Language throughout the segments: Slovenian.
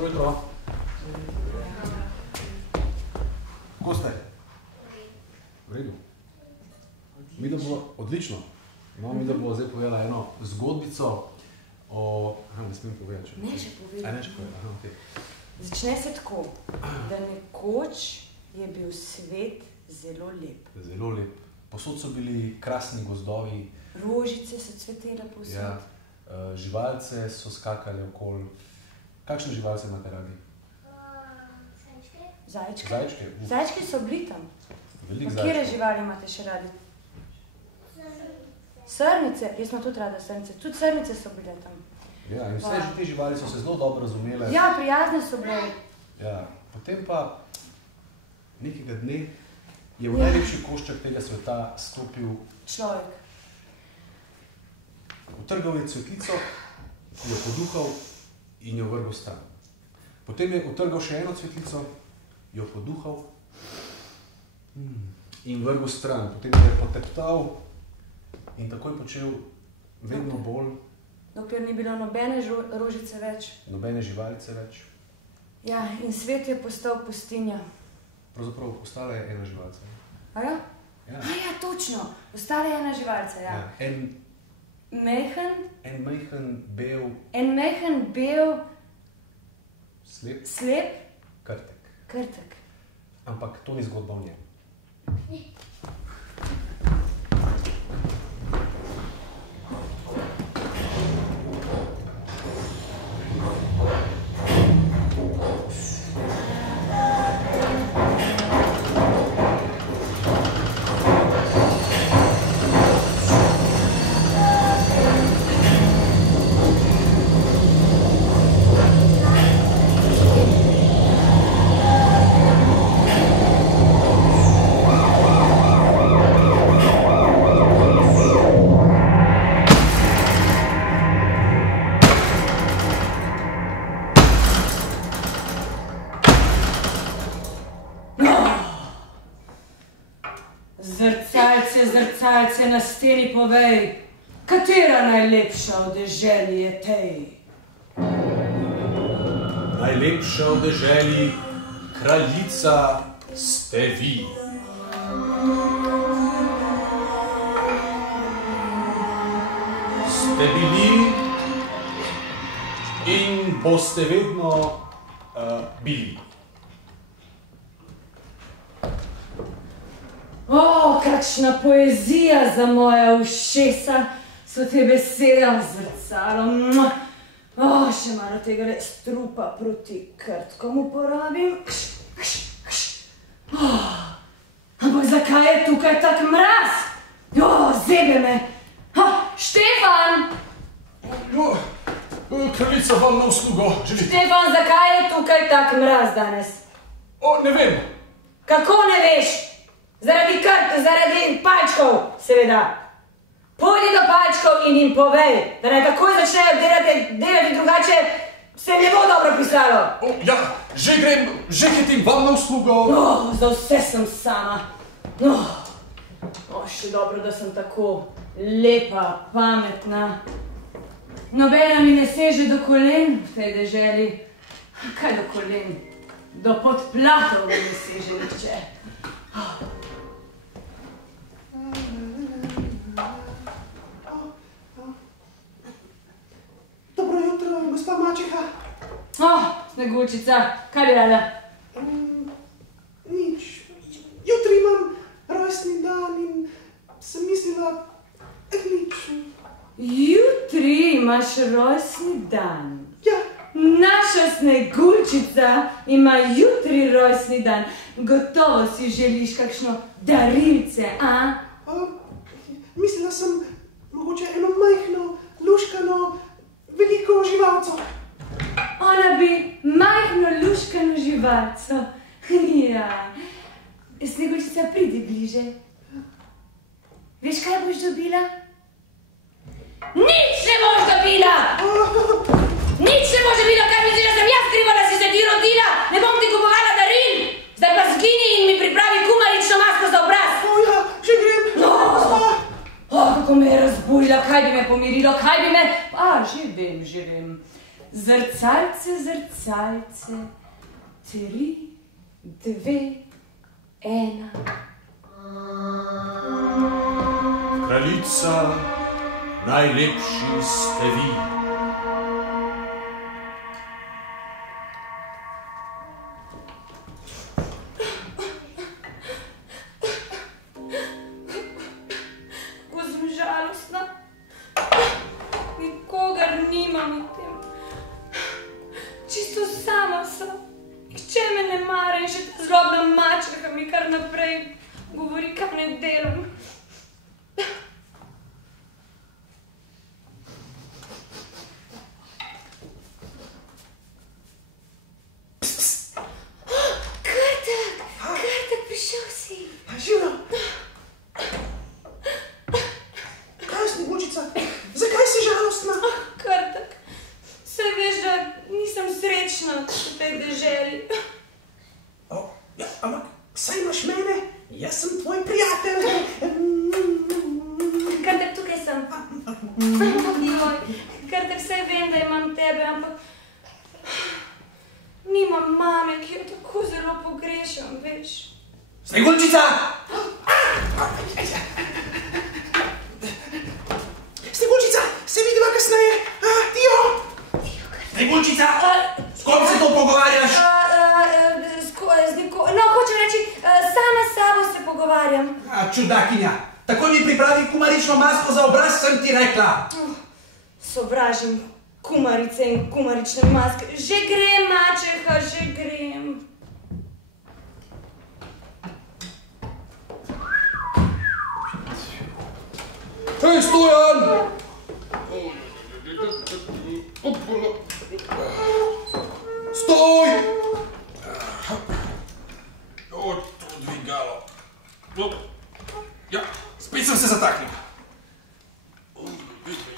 Dobro jutro. Kako ste? V redu. Mi da bo odlično. No, mi da bo zdaj povedala eno zgodbico o... Aha, ne smem povedati. Ne še povedati. A, ne še povedati, aha, okej. Začne se tako, da nekoč je bil svet zelo lep. Zelo lep. Posod so bili krasni gozdovi. Rožice so cvetele povsod. Ja, živalce so skakali okoli. Kakšne živalce imate radi? Zajčke. Zajčke? Zajčki so bili tam. Veliko Katere zajčkov. živali imate še radi? Srnice. Jaz sem tudi rada srnice. Tudi srnice so bile tam. Ja, in vse te živali so se zelo dobro razumele. Ja, prijazne so bile. Ja, potem pa nekega dne je v najlepši košček tega sveta stopil človek. Utrgal je cvetlico, jo poduhal in jo vrgel stran. Potem je utrgal še eno cvetlico, jo poduhal in vrgel stran. Potem je poteptal in tako je počel vedno bolj. Dokler ni bilo nobene rožice več. Nobene živalice več. Ja, in svet je postal pustinja. Pravzaprav ostala je ena živalca. A ja? Ja. A ja, točno. Ostala je ena živalca, ja. En majhen, bel, slep, krtek. Ampak to ni zgodba o njem. Zrcalce na steni povej, katera najlepša v deželi je tej? Najlepša v deželi, kraljica ste vi. Ste bili in boste vedno bili. O, kakšna poezija za moja ušesa so te besede v zrcalu. O, še malo tega strupa proti krtkom uporabim. Ampak zakaj je tukaj tak mraz? O, zebe me. Štefan! Kraljica vam na uslugo želi. Štefan, zakaj je tukaj tak mraz danes? O, ne vem. Kako ne veš? Zaradi palčkov, seveda. Pojdi do palčkov in jim povej, da naj takoj začnejo delati drugače, se ne bo dobro pisalo. O, ja, že grem, že hitim vam na uslugo. No, za vse sem sama. No, še dobro, da sem tako lepa, pametna. Nobena mi ne seže do kolen v tej deželi. Kaj do kolen? Do podplatov mi ne seže nihče. Dobro jutro, gospa mačeha. Sneguljčica, kaj bi rada? Nič. Jutri imam rojstni dan in sem mislila, nič. Jutri imaš rojstni dan? Ja. Naša Sneguljčica ima jutri rojstni dan. Gotovo si želiš kakšno darilce, a? Mislila sem mogoče eno majhno, luškano, veliko živalco. Ona bi majhno, luškano živalco. Ja. Sneguljčica, pridi bliže. Veš, kaj boš dobila? Nič ne boš dobila! Nič ne boš dobila, kaj misliš, da sem jaz kriva, da si se ti rodila? Ne bom ti kupovala daril! Zdaj pa zgini in mi pripravi kumarično masko za obraz. O ja, že grem. Kako me je razbujila, kaj bi me pomirilo, kaj bi me... Že vem. Zrcalce, zrcalce, 3, 2, 1. Kraljica, najlepši ste vi. Kako sem žalostna. Nikogar nimam v tem. Čisto sama sem. Nihče me ne mara in še ta zlobna mačeha mi kar naprej govori, kam ne delam. Kartak, prišel si. Živjo! Kaj je Sneguljčica? Zakaj si žalostna? Kartak, saj veš, da nisem srečna v tej deželi. Ja, ampak saj imaš mene, jaz sem tvoj prijatelj. Kartak, tukaj sem. Joj, Kartak, saj vem, da imam tebe, ampak nimam mame, ki jo tako zelo pogrešam, veš. Sneguljčica! Sneguljčica, se vidiva kasneje. Tijo! Sneguljčica, s kom se to pogovarjaš? No, hočem reči, sama s sabo se pogovarjam. Čudakinja, tako mi pripravi kumarično masko za obraz, sem ti rekla. Sovražim kumarice in kumarične maske. Že grem, mačeha, že grem. Hej, Stojan! Stoj! To dvigalo. Ja, spet sem se zataknil.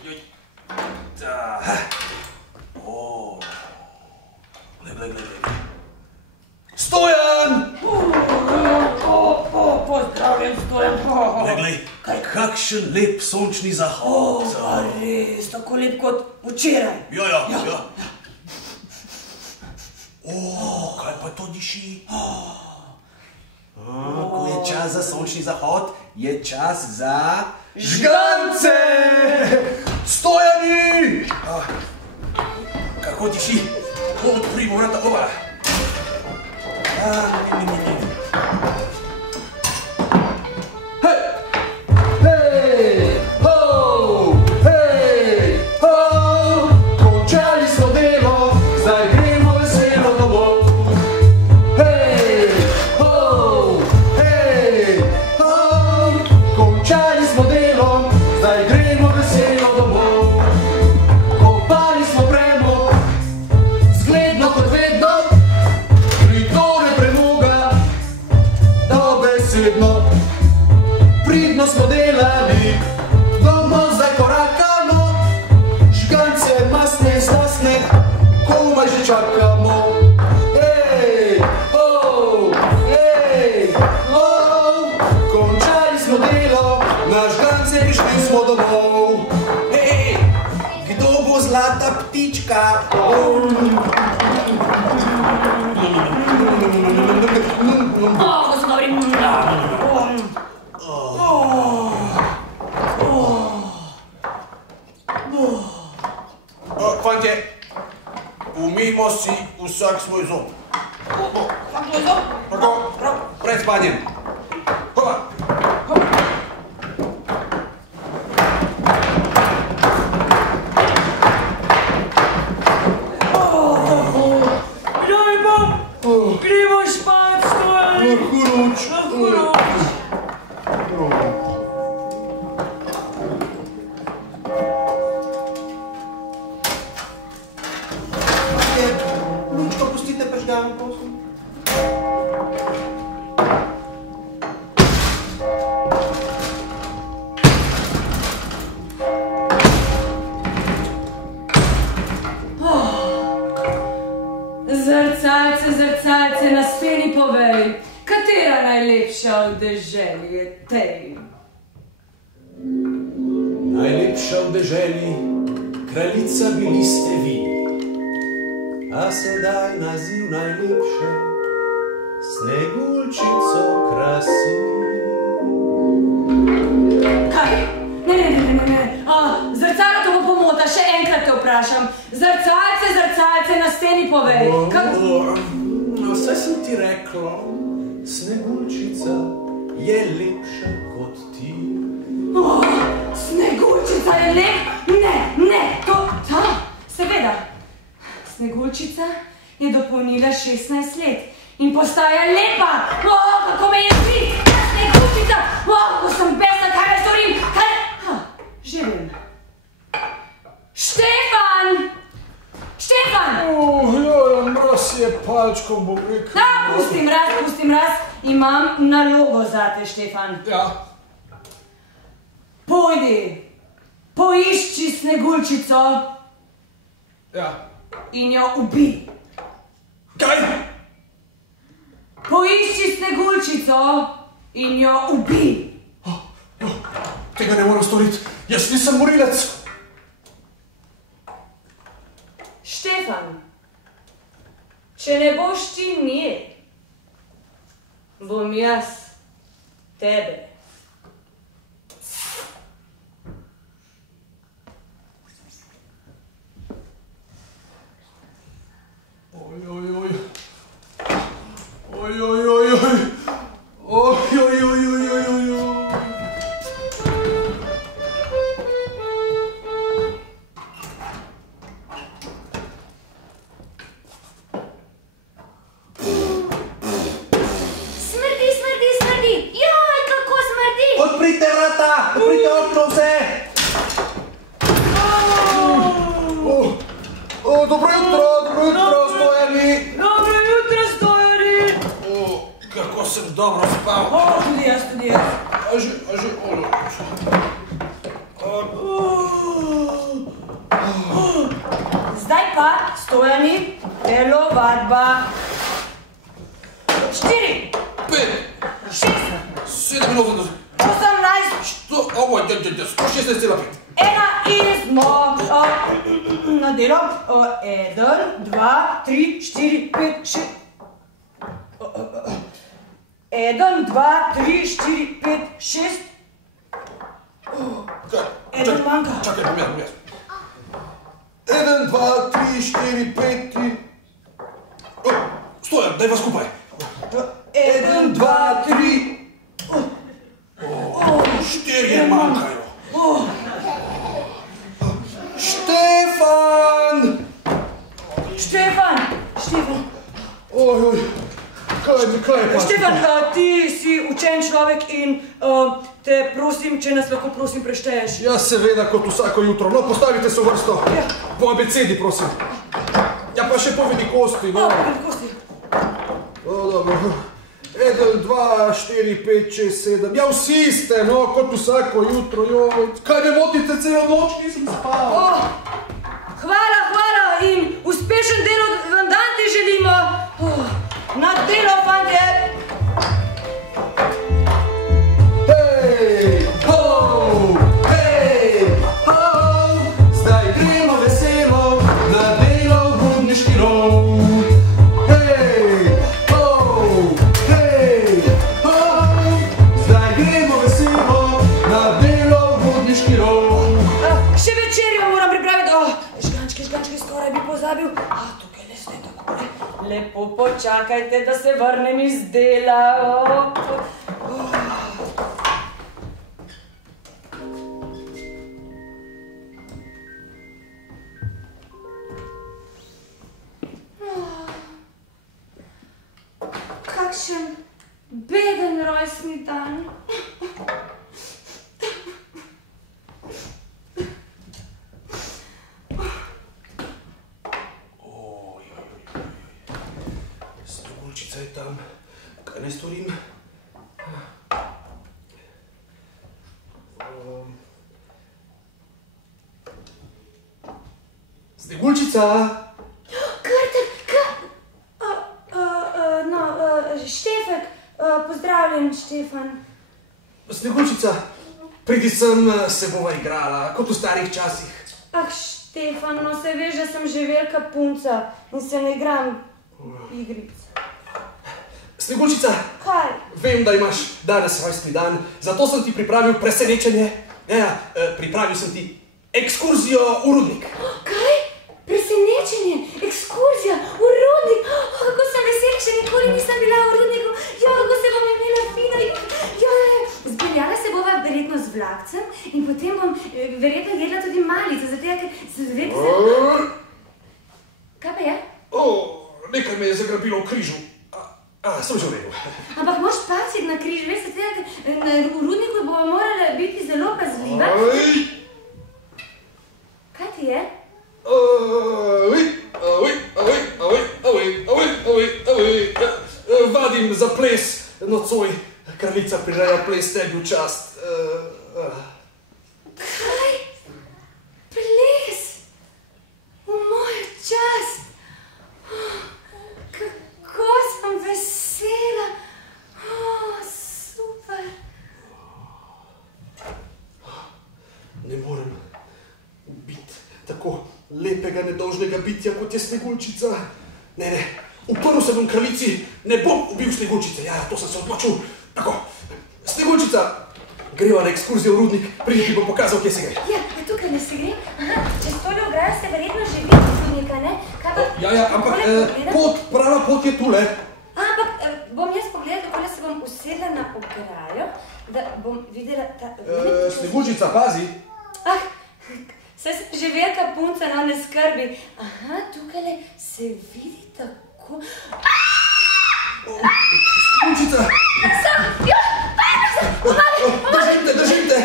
Glej. Stojan! Pozdravljen, Stojan. Glej, kakšen lep sončni zahod. Res, tako lep kot včeraj. Ja. Kaj pa to diši? Ko je čas za sončni zahod, je čas za... Žgance! Stojani! Kako diši? Odprimo vrata, oba. Hej, ho! Končali smo delo, zdaj gremo veselo domov. Hej, ho! Končali smo delo, zdaj gremo veselo domov. Kopali smo premog, zgledno kot vedno, pridore premoga, dobesedno. Pridno smo delali, domov zdaj korakamo, žgance, mastne, stasne, komaj že čakamo. Končali smo delo, na žgance prišli smo domov. Kdo bo zlata ptička? Ko sem dobri. Fantje, umijmo si vsak svoj zob. Kam tvoj zob? Tako, pred spanjem. Hopa. Daj pa, gremo špat, Stojan. Huruč. Lučko, pustite prežgano, prosim. Zrcalce, na steni povej, katera najlepša v deželi je tej? Najlepša v deželi, kraljica bili ste vi. a sedaj naziv najlepše Sneguljčico krasi. Kaj? Ne. Zrcalo to bo pomota, še enkrat te vprašam. Zrcalce na steni povej. Vse sem ti rekla, Sneguljčica je lepša kot ti. Sneguljčica je Ne, seveda. Sneguljčica je dopolnila 16 let in postaja lepa. Kako me jezi, Sneguljčica, ko sem besna, kaj me storim, že vem. Štefan! Mraz je palčko, bom rekel. Pustim raz, imam nalogo zate, Štefan. Ja. Pojdi, poišči Sneguljčico. Ja. In jo ubij. Kaj? Poišči Sneguljčico in jo ubij. Tega ne moram storiti, jaz nisem morilec. Štefan, če ne boš ti nje, bom jaz tebe. Smrdi! Joj, kako smrdi! Odprite vrata, odprite okno vse! Dobro jutro, Stojani! Dobro jutro, Stojani! Kako sem dobro spal. Tudi jaz. A že, Zdaj pa, Stojani, telovadba. 4, 5, 6, 87, 18, 116,5. Ena in smo na delo. 1, 2, 3, 4, 5, 6. 1, 2, 3, 4, 5, 6. Eden manjka. Čakaj, bom jaz. 1, 2, 3, 4, 5... Stojan, daj vas skupaj. 1, 2, 3... 4 manjkajo. Štefan! Oj, kaj je pa? Štefan, ti si učen človek in te prosim, če nas lahko prosim prešteješ. Ja, seveda, kot vsako jutro. No, postavite se v vrsto. Ja. Po abecedi, prosim. Ja, pa še po velikosti. Velikosti. Dobro. 1, 2, 4, 5, 6, 7. Ja, vsi ste, no, kot vsako jutro. Kaj me motite celo noč, nisem spal. Hvala in uspešen delovan dan ti želimo. Na delo, fantje. Hej, ho, zdaj gremo veselo na delo v Rudniški rov. Hej, ho, zdaj gremo veselo na delo v Rudniški rov. Še večerjo moram pripraviti. Žgančki, skoraj bi pozabil. Tukaj le ste tako. Lepo počakajte, da se vrnem iz dela. Kakšen beden rojstni dan. Sneguljčica je tam. Kaj naj storim? Sneguljčica! Štefek, pozdravljen, Štefan. Sneguljčica, pridi sem, se bova igrala, kot v starih časih. Štefan, no se veš, da sem že velika punca in se ne igram igric. Sneguljčica, Kaj? vem, da imaš danes rojstni dan, zato sem ti pripravil presenečenje. Pripravil sem ti ekskurzijo v Rudnik. Kaj? Presenečenje, ekskurzija, v Rudnik. Kako sem vesela, še nikoli nisem bila v Rudniku. Kako se bom imela fino. Zpeljala se bova verjetno z vlakcem in potem bom verjetno jedla tudi malico, zato ker se verjetno... Kaj pa je? Nekaj me je zagrabilo v križu. Sem že v redu. Ampak moraš paziti na križ, veš, v Rudniku bova morala biti zelo pazljiva. Kaj ti je? Vadim za ples nocoj. Kraljica prireja ples tebi v čast. Kaj? Ples? V mojo čast? Kako sem vesela. Super. Ne morem biti tako lepega, nedolžnega bitja, kot je Sneguljčica. Ne, uprl se bom kraljici, ne bom ubil Sneguljčice. Ja, to sem se odločil. Tako, Sneguljčica, greva na ekskurzijo v Rudnik, pridi ti bom pokazal, kje se gre. Ja, a tukaj ne se gre? Aha, čez tole ograjo ste verjetno že videli Rudnika, ne? Kaj pa? Ja, ampak prava pot je tule. Ampak bom jaz pogledala, kako se bom usedla na ograjo, da bom videla ta... Sneguljčica, pazi. Saj sem že velika punca, no ne skrbi. Aha, tukajle se vidi tako... Sneguljčica! Držim te!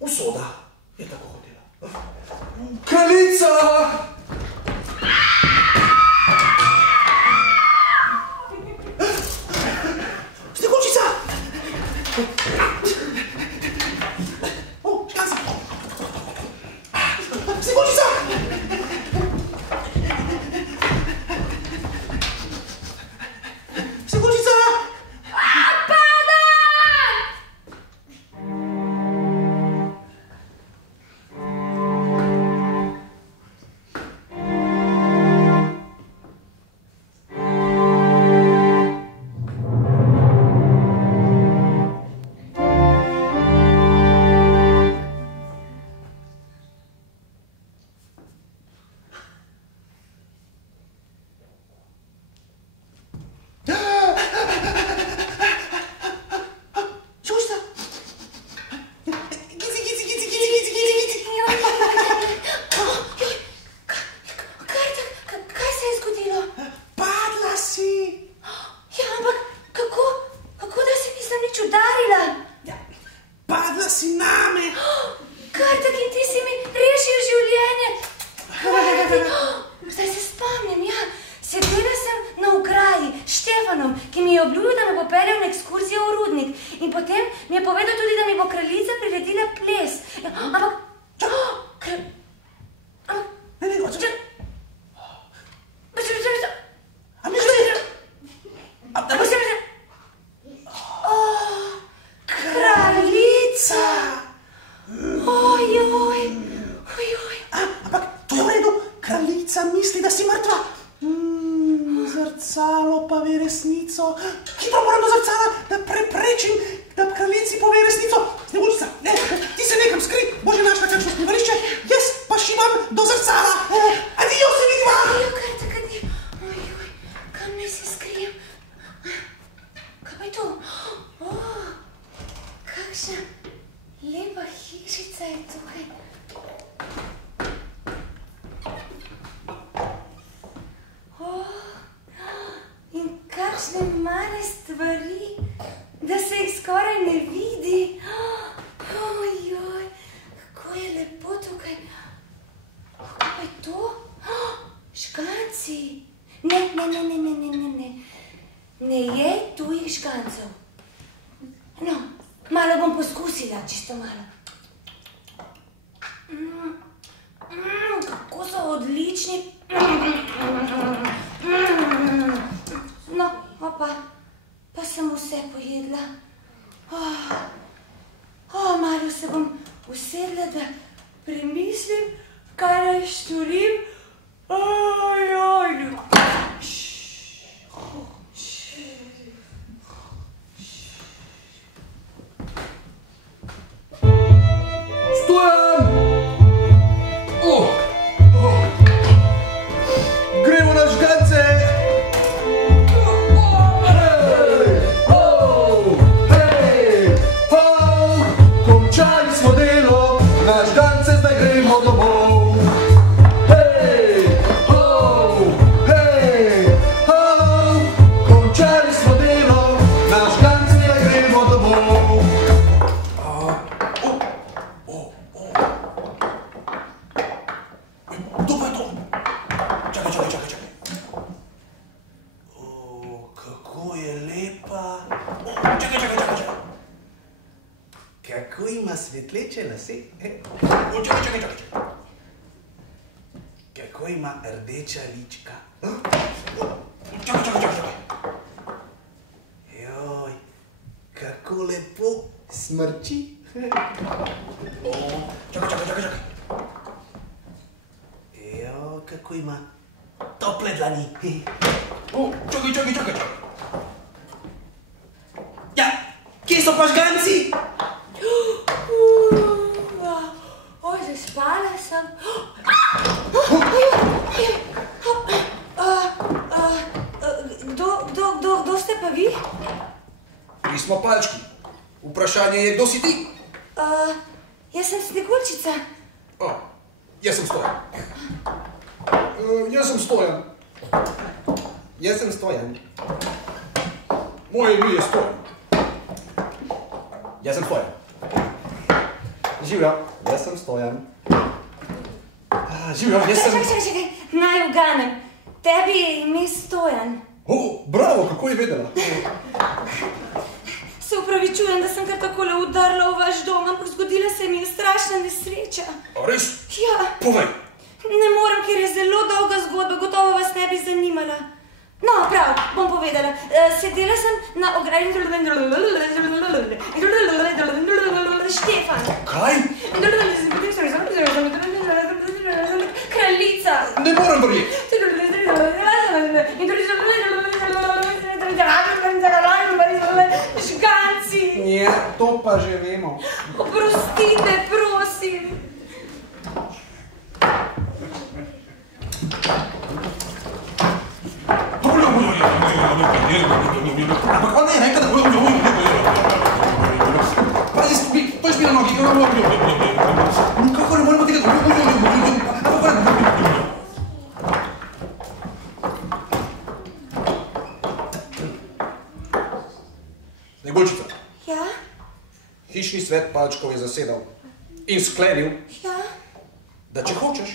Usoda je tako hodila. Kraljica! Sneguljčica! Škanca! Sneguljčica! Sneguljčica! Pa sem vse pojedla. svetleče lase. Čakaj. Kako ima rdeča lička? Čakaj. Joj, kako lepo smrči. Čakaj. Joj, kako ima tople dlani. Čakaj. Ja, kje so pa žganci? Oj, zaspala sem. Kdo ste pa vi? Mi smo palčki. Vprašanje je, kdo si ti? Jaz sem Sneguljčica. Jaz sem Stojan. Jaz sem Stojan. Moje ime je Stojan. Jaz sem Stojan. Živjo, jaz sem Stojan. Živjo, jaz sem... Čakaj, naj uganem. Tebi je ime Stojan. Bravo, kako je vedela? Se upravičujem, da sem kar takole udarila v vaš dom, ampak zgodila se mi je strašna nesreča. A res? Ja. Povej. Ne morem, ker je zelo dolga zgodba, gotovo vas ne bi zanimala. No, prav, bom povedala. Sedela sem na ograji... Štefan. Kaj? Kraljica. Ne morem verjeti. Žganci. Ja, to pa že vemo. Oprostite, prosim. Ampak on je rekel, da... Pazi, stojiš mi na nogi. Kako ne moremo tega... Sneguljčica. Ja? Hišni svet palčkov je zasedal in sklenil, Ja? da če hočeš,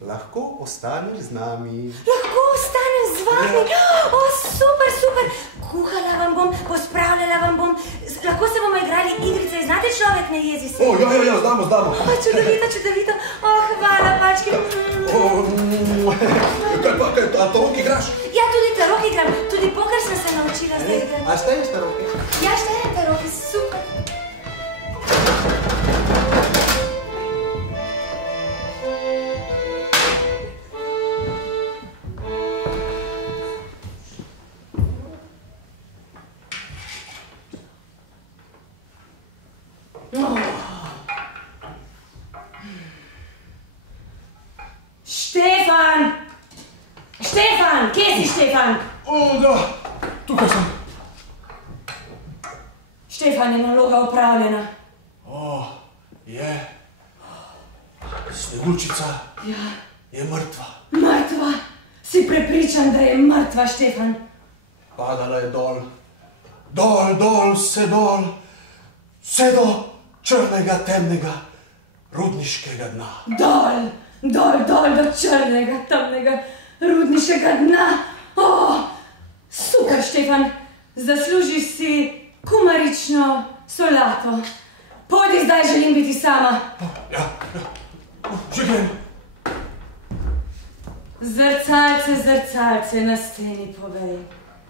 Lahko ostaneš z nami. Lahko ostanem z vami? O, super. Kuhala vam bom, pospravljala vam bom. Lahko se bomo igrali igrice. Znate, človek ne jezi se. Ja, znamo. O, čudovito. O, hvala, pački. Kaj pa, a tarok igraš? Ja, tudi tarok igram. Tudi poker sem se naučila zdaj igrati. A šteješ taroke? Ja, štejem taroke, super. Štefan, kje si Štefan? Da, tukaj sem. Štefan, je naloga upravljena. Je. Sneguljčica je mrtva. Mrtva? Si prepričan, da je mrtva, Štefan? Padala je dol, vse dol, vse do črnega, temnega, rudniškega dna. Dol do črnega, temnega, rudniškega dna. Super, Štefan, zaslužiš si kumarično solato. Pojdi, zdaj želim biti sama. Ja, že grem. Zrcalce na steni, povej,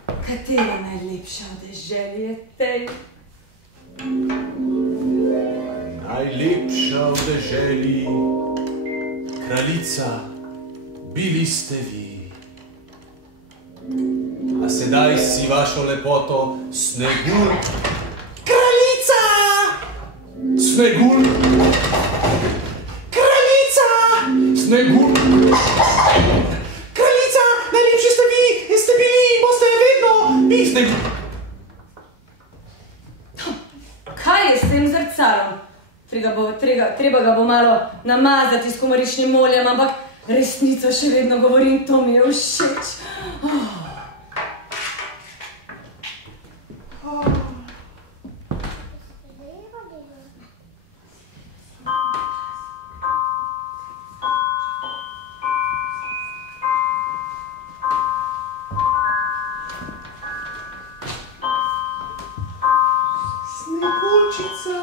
katera najlepša v deželi je tej? Najlepša v deželi, kraljica, bili ste vi. A sedaj si vašo lepoto Snegulj. Kraljica! Snegulj! Kraljica! Snegulj! Kraljica, najlepši ste vi, ste bili in boste vedno vi, Snegulj! Kaj je s tem zrcalom? Treba ga bo malo namazati s kumaričnim oljem, ampak resnico še vedno govorim, to mi je všeč. Sneguljčica.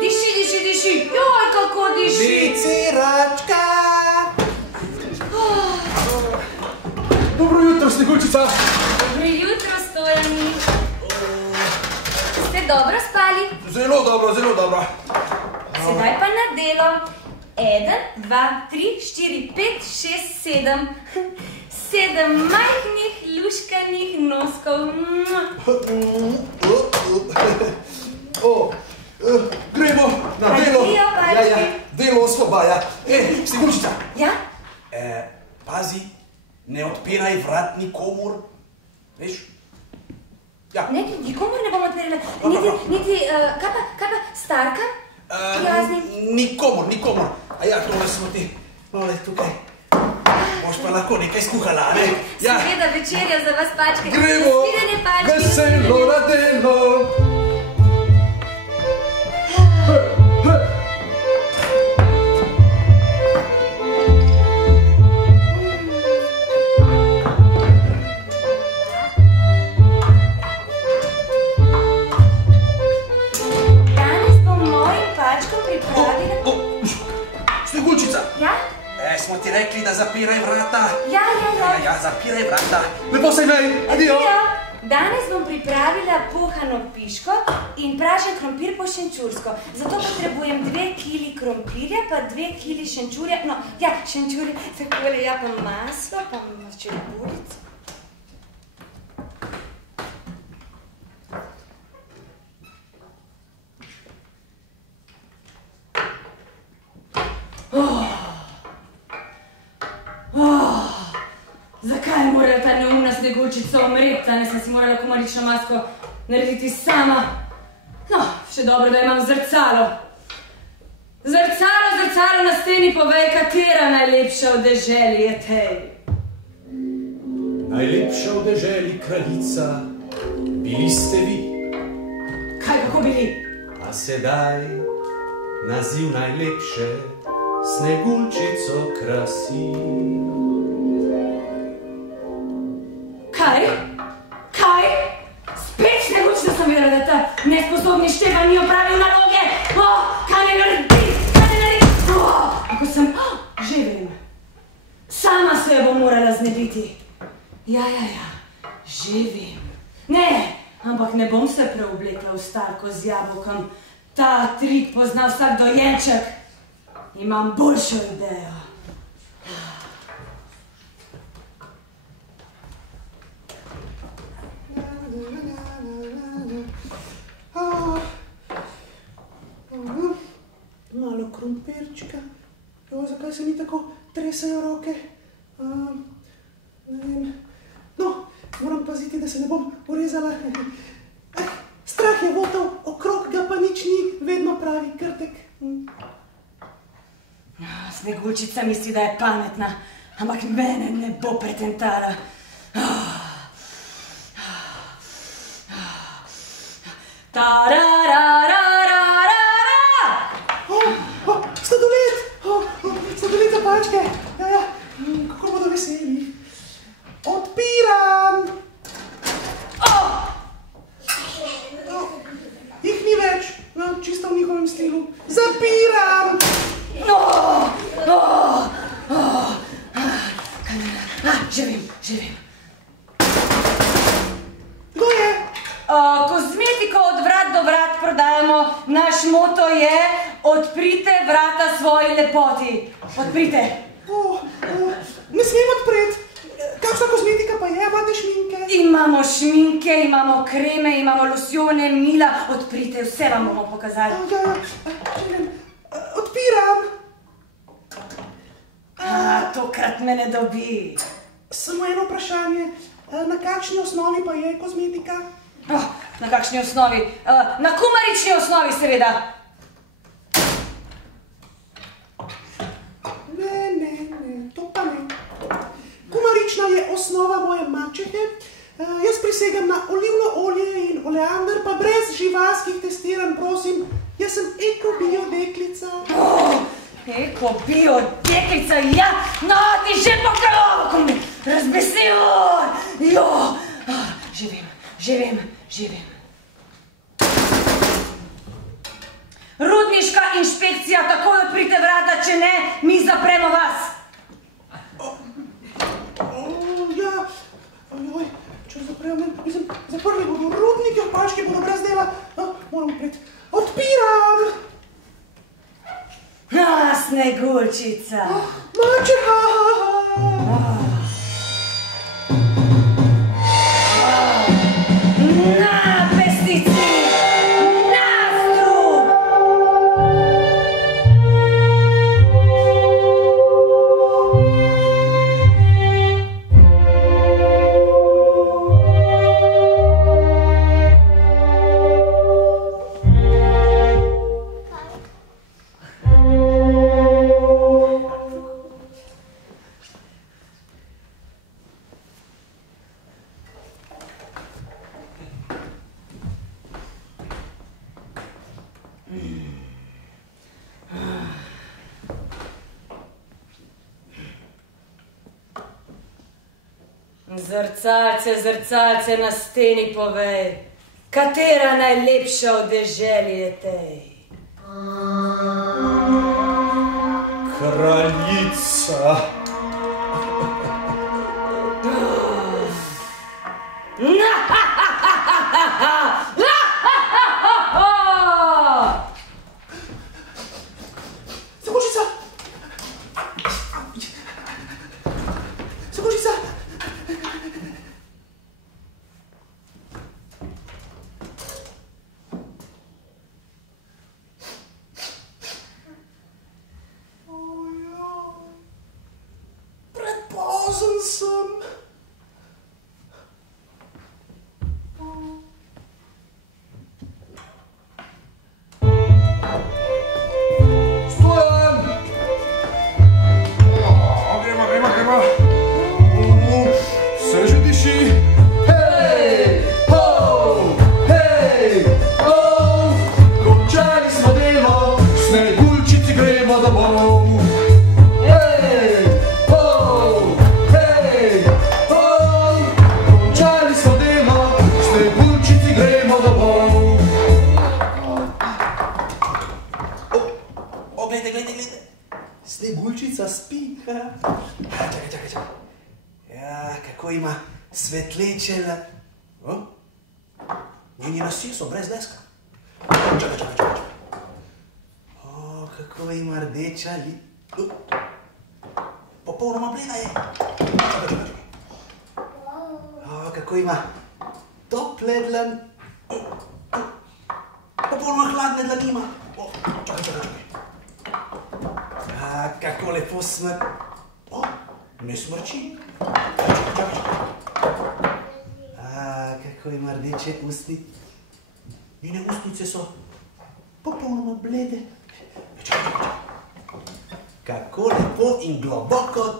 Diši. Joj, kako diši. Liciračka. Dobro jutro, Sneguljčica. Dobro jutro, Stojani. Ste dobro spali? Zelo dobro. Sedaj pa na delo. 1, 2, 3, 4, 5, 6, 7. 7 majhnih, luškanih noskov. Gremo na delo. Adijo, palčki. Delo osvobaja. Sneguljčica. Ja? Pazi, ne odpiraj vrat nikomur. Veš? Ja. Ne, nikomor ne bom odmerila. Niti, kaj pa, starkam? Prijaznim? Nikomor. A ja, tole smo ti. Nole, tukaj. Boš pa lahko nekaj skuhala, ne? Ja. Seveda večerja za vas, pačke. Gremo. Nasvidenje, pačke. Veselo na delo. Danes bom mojim pačkom pripravila... Sneguljčica. Ja? Smo ti rekli, da zapiraj vrata. Ja. Zapiraj vrata. Lepo se imej. Adijo. Danes bom pripravila kuhano piško in pražen krompir po šenčursko. Zato potrebujem 2 kili krompirja, pa 2 kili šenčurja. No, ja, šenčurja, takole, ja, pa maslo, pa čebulico. Zakaj je morala ta neumna Sneguljčica umreti? Danes sem si morala kumarično masko narediti sama. No, še dobro, da imam zrcalo. Zrcalo na steni, povej, katera najlepša v deželi je tej. Najlepša v deželi kraljica, bili ste vi. Kaj, kako bili? A sedaj naziv najlepše Sneguljčico krasi. Kaj? Spet Sneguljčica sem videla, da ta nesposobni Štefan ni opravil naloge. Kaj ne naredi? Ako sem, že vem. Sama se jo bom morala znebiti. Ja, že vem. Ne, ampak ne bom se preoblekla v starko z jabolkom. Ta trik pozna vsak dojenček. Imam boljšo idejo. Malo krompirčka. Zakaj se mi tako tresajo roke? Ne vem. No, moram paziti, da se ne bom urezala. Strah je votov, okrog ga pa nič ni, vedno pravi krtek. Sneguljčica misli, da je pametna, ampak mene ne bo pretentala. Sladoled za pačke. Ja, kako bodo veseli. Odpiram. Jih ni več, čisto v njihovem stilu. Zapiram. Že vem. Kdo je? Kozmetiko od vrat do vrat prodajamo. Naš moto je: odprite vrata svoji lepoti. Odprite. Ne smem odpreti. Kakšna kozmetika pa je? Imate šminke? Imamo šminke, imamo kreme, imamo losjone, mila. Odprite, vse vam bomo pokazali. Odpiram. Tokrat me ne dobi. Samo eno vprašanje. Na kakšni osnovi pa je kozmetika? Na kakšni osnovi? Na kumarični osnovi, seveda. Ne, to pa ne. Kumarična je osnova moje mačehe. Jaz prisegam na olivno olje in oleander, pa brez živalskih testiranj, prosim. Jaz sem eko-bio deklica. Eko-bio deklica, ja! No, ti že pokralo, ko me razbesil! Že vem. inšpekcija, takoj odprite vrata, če ne, mi zapremo vas. Ja, ojoj, če zapremo, mislim, zaprli bodo rudnike, palčki bodo brez dela. Moram priti. Odpiram! Sneguljčica. Mačeha! Na, pesticid! Na, strup! Zrcalce, zrcalce na steni povej, katera najlepša v deželi je tej? Kraljica. Sneguljčica! Sneguljčica! Prepozen sem. Stojan! Gremo. Vse že diši. Hej, ho, hej, ho. Končali smo delo, Sneguljčici gremo domov. Sneguljčica spi. Čakaj. Ja, kako ima svetleče njeni lasje so brez leska. Čakaj. Kako ima rdeča popolnoma bleda je. Čakaj. Kako ima tople dlan. Popolnoma hladne dlani ima. Čakaj. Kako lepo smrti. Ne smrči. Čakaj. Kako ima rdeče usti. Njene ustnice so popolnoma blede. Čakaj. Kako lepo in globoko.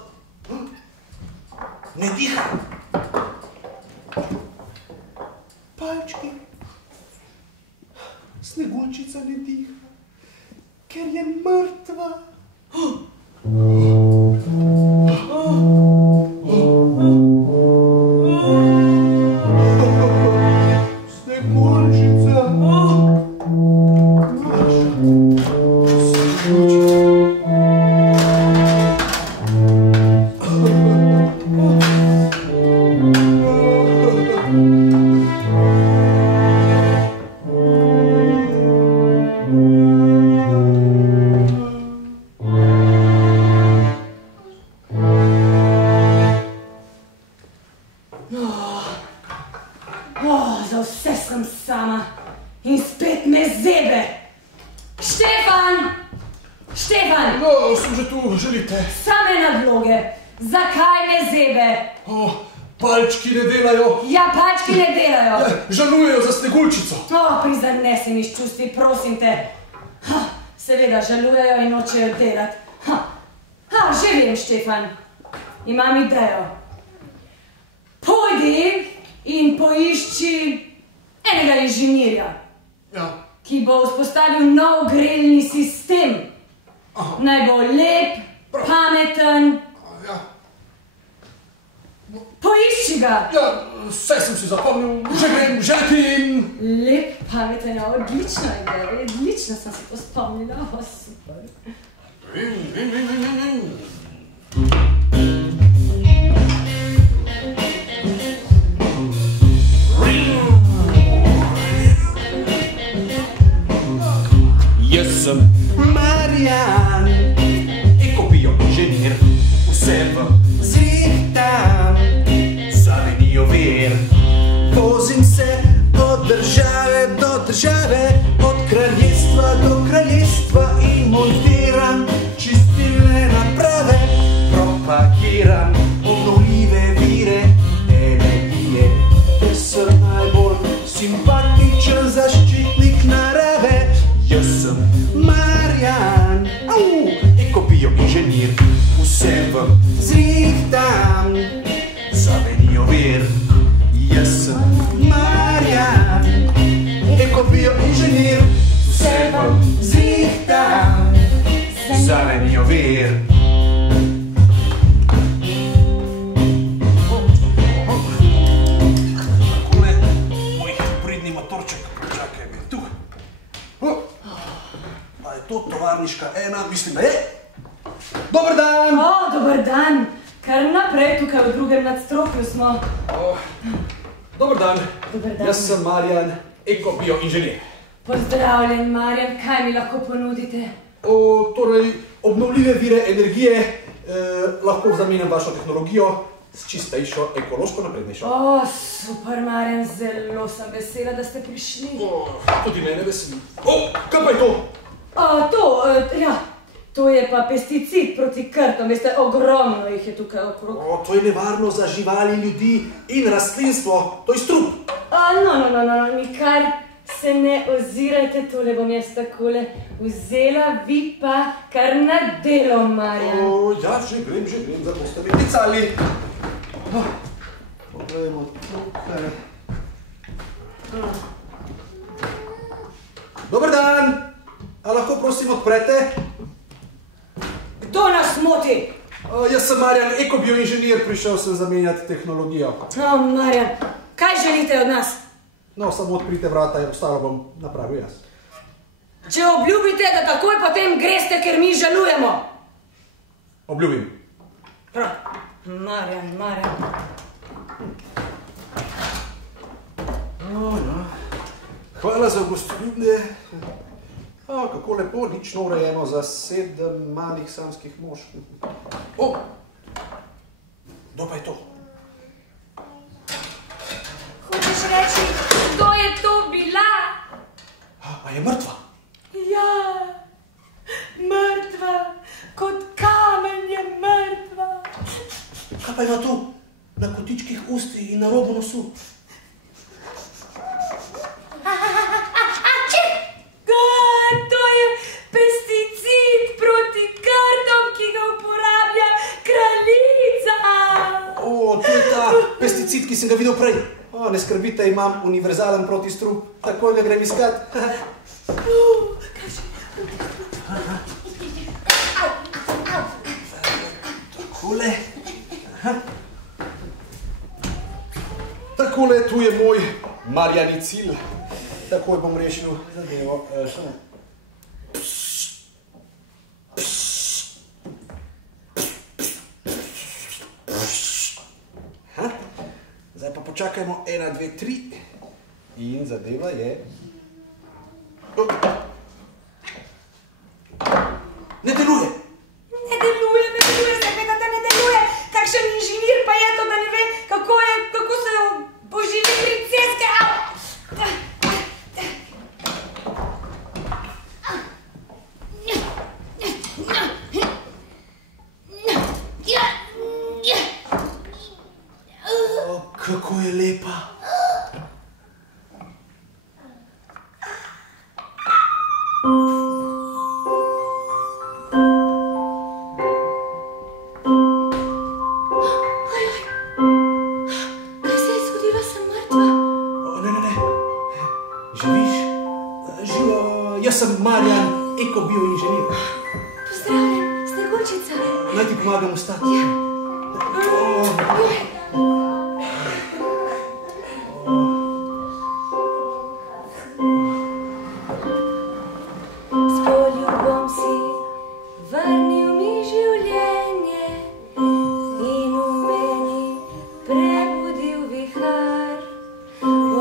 Ne diha. Palčki. Sneguljčica ne diha, ker je mrtva. Sneguljčica. Za vse sem sama in spet me zebe. Štefan! Sem že tu, želite? Same nadloge. Zakaj me zebe? Palčki ne delajo. Ja, palčki ne delajo. Žalujejo za Sneguljčico. Prizanesi mi s čustvi, prosim te. Seveda žalujejo in nočejo delati. Že vem, Štefan. Imam idejo. Pojdi in poišči enega inženirja, ki bo vzpostavil nov grelni sistem. Naj bo lep, pameten, Poišči ga! Ja, vse sem si zapomnil, že grem, že letim. Lep, pameten, ja, odlična ideja, odlično sem se to spomnila, super. Jaz sem Marjan, ekobijoinženir, vse zrihtam, zavenijo vir. Vozim se od države do države, od kraljestva do kraljestva in montiram čistilne naprave. Propagiram obnovljive vire energije, ker sem najbolj simpatičen zaščitnik narave. Jaz sem Marjan, ekobijoinženir, vse zrihtam, zavenijo vir. Jaz sem Marjan, ekobijoinženir, vse zrihtam, zavenijo vir. Takole, moj pridni motorček, čakaj me tu. Pa je to tovarniška ena, mislim, da je. Dober dan! O, dober dan! Kar naprej tukaj v drugem nadstropju smo. Dober dan. Dober dan. Jaz sem Marjan, ekobijoinženir. Pozdravljen, Marjan, kaj mi lahko ponudite? Torej, obnovljive vire energije, lahko zamenjam vašo tehnologijo s čistejšo, ekološko naprednejšo. O, super, Marjan, zelo sem vesela, da ste prišli. Tudi mene veseli. Kaj pa je to? To je pa pesticid proti krtom, veste, ogromno jih je tukaj okrog. To je nevarno za živali, ljudi in rastlinstvo, to je strup. Nikar se ne ozirajte, tole bom jaz takole vzela, vi pa kar na delo, Marjan. Ja, že grem, zato ste mi ticali. Poglejmo tukaj. Dober dan! A lahko prosim odprete? Kdo nas moti? Jaz sem Marjan, ekobijoinženir, prišel sem zamenjati tehnologijo. No, Marjan, kaj želite od nas? No, samo odprite vrata in ostalo bom napravil jaz. Če obljubite, da takoj potem greste, ker mi žalujemo. Obljubim. Prav, Marjan. Hvala za gostoljubne. Kako lepo, lično urejeno za 7 malih samskih mož. Kdo pa je to? Hočeš reči, kdo je to bila? A je mrtva? Ja, mrtva, kot kamen je mrtva. Kaj pa ima tu? Na kotičkih usti in na robu nosu. To je pesticid proti krtom, ki ga uporablja kraljica. To je ta pesticid, ki sem ga videl prej. Ne skrbite, imam univerzalen protistrup. Takoj ga grem iskat. Takole. Takole, tu je moj marjanicil. Takoj bom rešil zadevo. Zdaj pa počakajmo 1, 2, 3 in zadeva je... Ne deluje! Ne deluje, seveda, da ne deluje. Kakšen inženir pa je to, da ne ve, kako se poživi princeske. Kako je lepa! Kaj se je zgodilo, sem mrtva? Ne. Živiš? Živo, jaz sem Marjan, ekobijoinženir. Pozdravljen, Sneguljčica. Naj ti pomagam vstati. S poljubom si vrnil mi življenje in v meni prebudil vihar.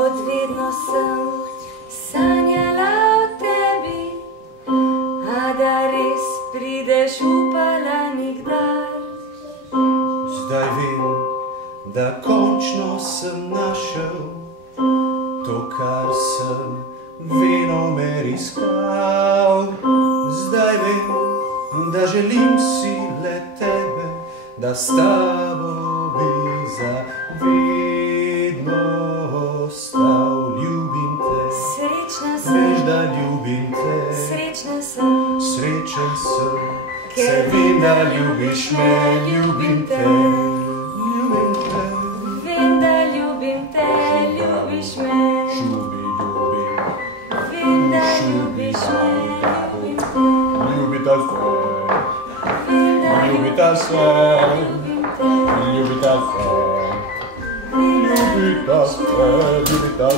Odvedno sem sanjala o tebi, a da res prideš, upala nikdar. Zdaj vem, da končno sem našel to, kar sem venomer iskal. Zdaj vem, da želim si le tebe, da s tabo bi zavedno ostal. Ljubim te, Srečna veš, sem, da ljubim te. srečna sem, Srečen sem, ker vem, da ljubiš me. Ljubim te, ljubim te. vem, da ljubim te, ljubiš me. Ljubi, ljubim. Vem, da ljubiš me, ljubim te. Ljubita se, Vem, da ljubita se, ljubim te. ljubita se, Vem, da ljubita ljubiš se, me. ljubita se.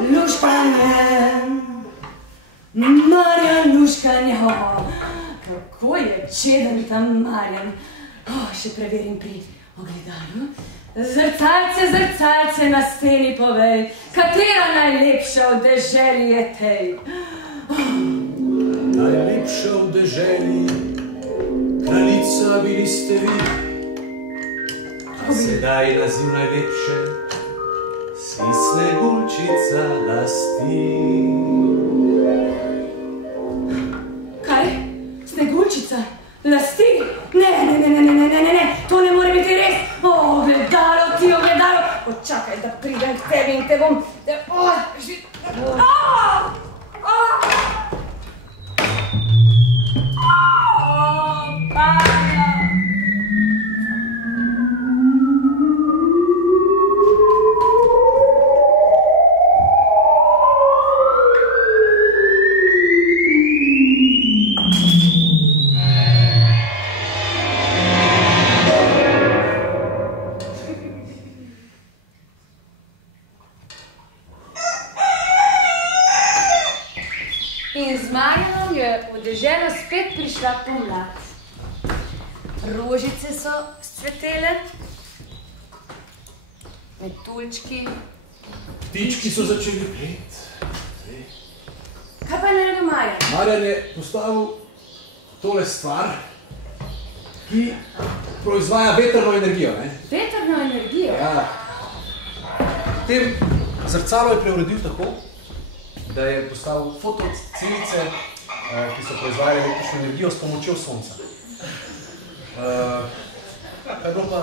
Luškan, Marjan Luškan, kako je čeden ta Marjan. Še preverim pri ogledalu. Zrcalce, zrcalce na steni povej, katera najlepša v deželi je tej. Najlepša v deželi, kraljica bili ste vi, a sedaj naziv najlepše, si Sneguljčica lasti. Kaj? Sneguljčica? Lasti? Ne, to ne more biti res. Ogledalo ti, ogledalo. Počakaj, da pridem k tebi in te bom... In z Marjanom je v deželo spet prišla pomlad. Rožice so scvetele, metuljčki. Ptički so začeli peti. Kaj pa je naredil Marjan? Marjan je postavil tole stvar, ki proizvaja vetrno energijo, ne? Vetrno energijo? Ja. Potem zrcalo je preuredil tako, da je postavil fotocelice, ki so proizvajali električno energijo s pomočjo sonca. Kaj je bilo pa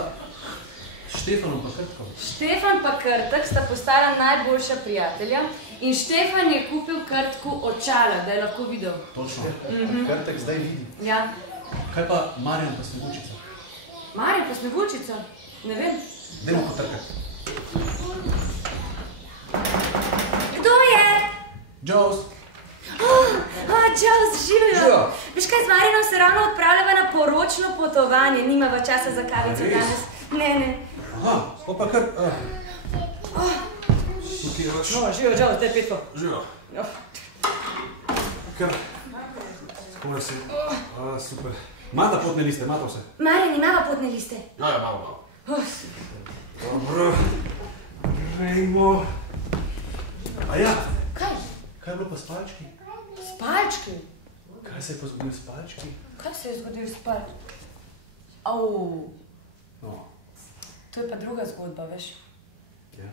Štefanom pa Krtkom? Štefan pa Krtek sta postala najboljša prijatelja in Štefan je kupil Krtku očala, da je lahko videl. Točno. Krtek zdaj vidi. Ja. Kaj pa Marjan pa Sneguljčica? Marjan pa Sneguljčica? Ne vem. Dajmo potrkati. Kdo je? Jaws. Jaws, živijo. Živijo. Veš kaj, z Marjanom se ravno odpravljava na poročno potovanje, nimava časa za kavico Res? danes. Ne. Aha, pa kar... Živijo, Jaws, zdaj Petko. Živijo. Kar... Kako si? Super. Imata potne liste, imata vse? Marjan, imava potne liste. Ja, malo. Dobro. Grejmo. A ja, Kaj? kaj je bilo pa s palčki? S palčki? Kaj se je pa zgodilo s palčki? Kaj se je zgodilo s palčki? Au, No, to je pa druga zgodba, veš. ja.